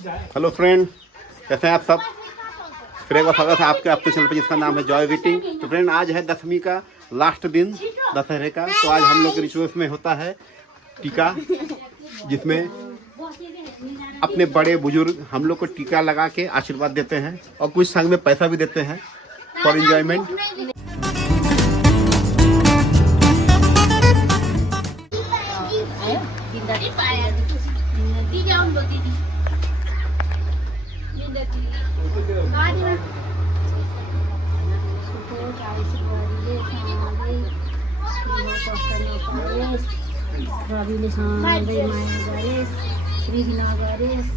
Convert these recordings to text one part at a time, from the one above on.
Hello friend, कैसे हैं आप सब। फिर एक बार स्वागत है आपके अपने चैनल पे जिसका नाम है जॉय वेटिंग। तो फ्रेंड, आज है 10वीं का लास्ट दिन दशहरे का। तो आज हम लोग के रिचुअल्स में होता है टीका, जिसमें अपने बड़े बुजुर्ग हम लोग को टीका लगा के आशीर्वाद देते हैं और कुछ संग में पैसा भी देते हैं फॉर एंजॉयमेंट। रविले सधैँ माया गरेस्, रिस नगरेस्,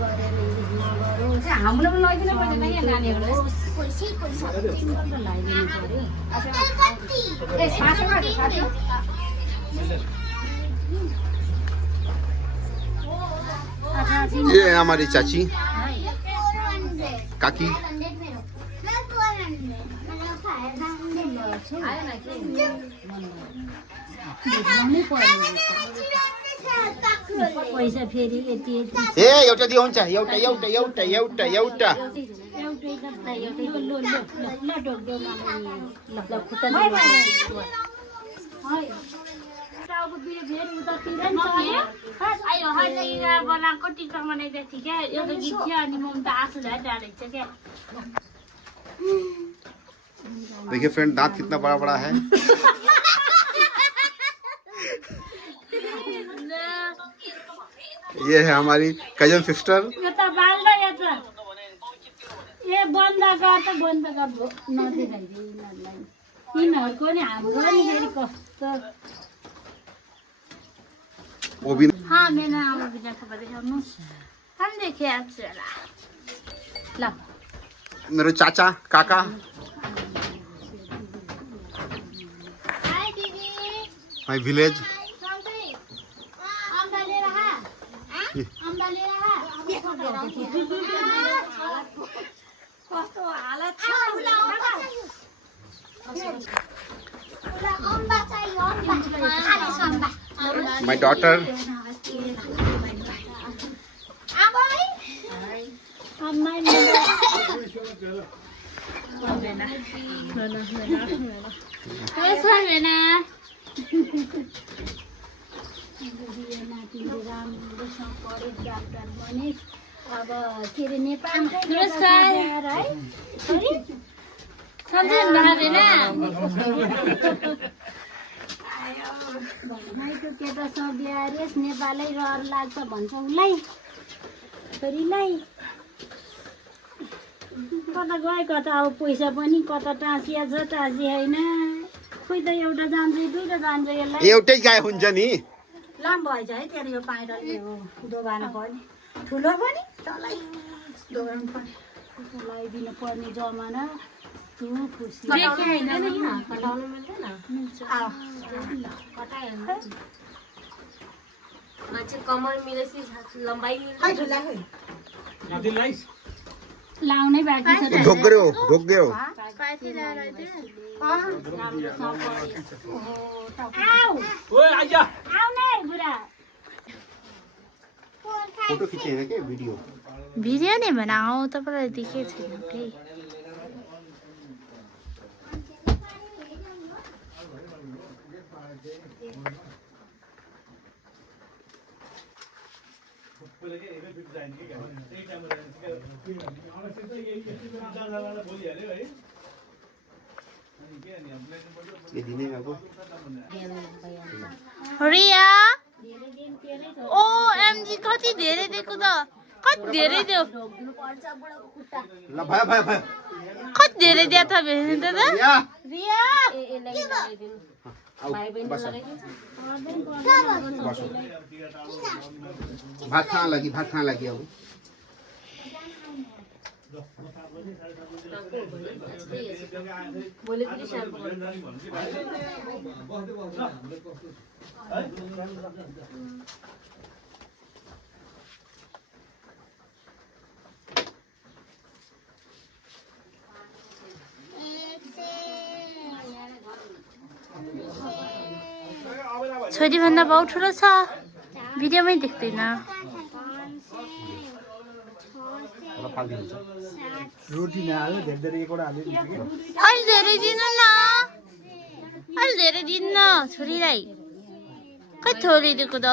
गरेर रिस नगरोस्। हाम्रो पनि लैदिनु पर्दैन क्या नानीहरूलाई, लगाइदिनु पर्यो। ये हमारी चाची काकी। पैसा फेरि यति ए एउटा दियो हुन्छ, एउटा एउटा एउटा एउटा एउटा बनाएको टिकटक बनाइदिएको थिएँ क्या, एउटा गीत थियो अनि ममता आँसु झन् डालेको छ क्या। देखिए फ्रेंड, दांत कितना बड़ा बड़ा है। ये है हमारी कजन सिस्टर। वो भी हाँ, मैंने आमा बिना खबर देखाउनुहोस्। हम देखे आपसे ल। मेरे चाचा काका। My village. My daughter. अब के अरे नेपाल केटा सब्यारेस नेपालै रहर लाग्छ भन्छ उसलाई छोरीलाई। कता गयो कता अब पैसा पनि कता टाँसिया छ टाँसी होइन, खोइ त एउटा जान्छ दुईवटा जान्छ यसलाई। एउटै गाई हुन्छ नि। लाम भएछ है तेरो यो पाइरो यो दोबान पर्ने ठुलो पनि तँलाई दोबान पर्ने लगाइदिनु पर्ने जमाना तँ खुसी कटाउनु मिल्दैन मान्छे कमर मिलेपछि लम्बाइ लाउनै बाँकी छ। ढोग्यो ढोग्यो। फोटो खींचे हैं क्या वीडियो? भिडियो नै बनाऊ, तपाईँलाई देखेको छैन केही। ये दिने में आपको रिया ओएमजी कति धेरै दिएको त, कति धेरै दियो, ल भाइ भाइ भाइ कति धेरै दिया त भेट्नु त या रिया। भात खान लगी अब। छोरी भन्दा बाउ ठुलो छ, भिडियोमै देख्दैन। थोड़ा फाल्दी हुन्छ रोटी नहाल्यो धेरै धेरै एकवटा हाल्यो नि के अलि धेरै दिनु न अलि धेरै दिनु न छोरीलाई खै थोरै दिएको त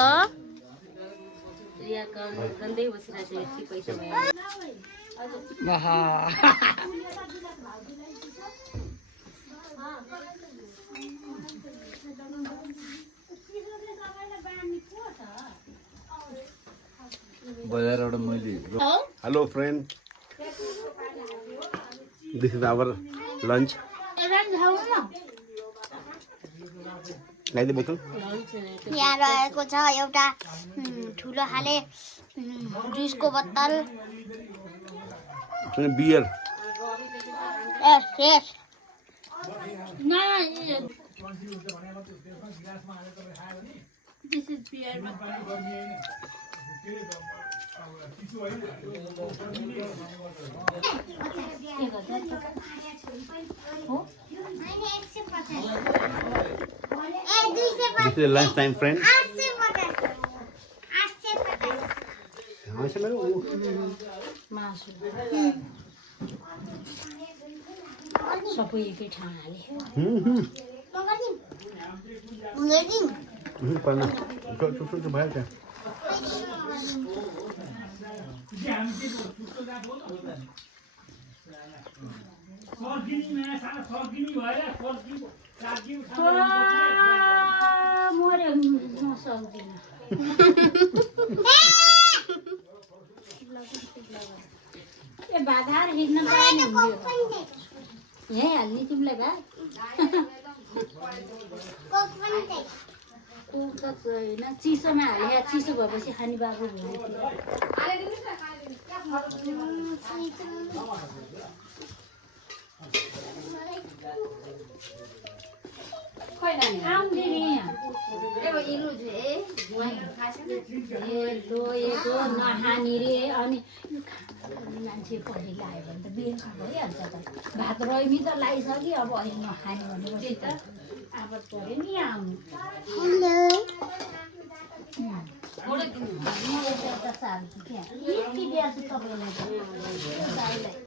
बजारबाट मैले hello friend this is our lunch ल्याइदे बोतल यहाँ रहेको छ एउटा ठुलो खाले जुसको बोतल beer fresh This is beer. This is lunch time, friend. मासु सबै एकै ठाउँ हाले पढ्न भयो क्या मर्यो म सक्दिनँ ए बाधार हिँड्न पाएन यहीँ हाल्ने तिमीलाई भात कोक त छैन चिसोमा हाले चिसो भएपछि खाने बाबु आउँदै लोएको नखाने रे अनि मान्छे पढि लगायो भने त बेलुका भइहाल्छ त भात रैमी त लगाइसक्यो अब अहिले नखाने भनेपछि त आफत पऱ्यो नि आउनु साह्रो यति बिहा चाहिँ तपाईँलाई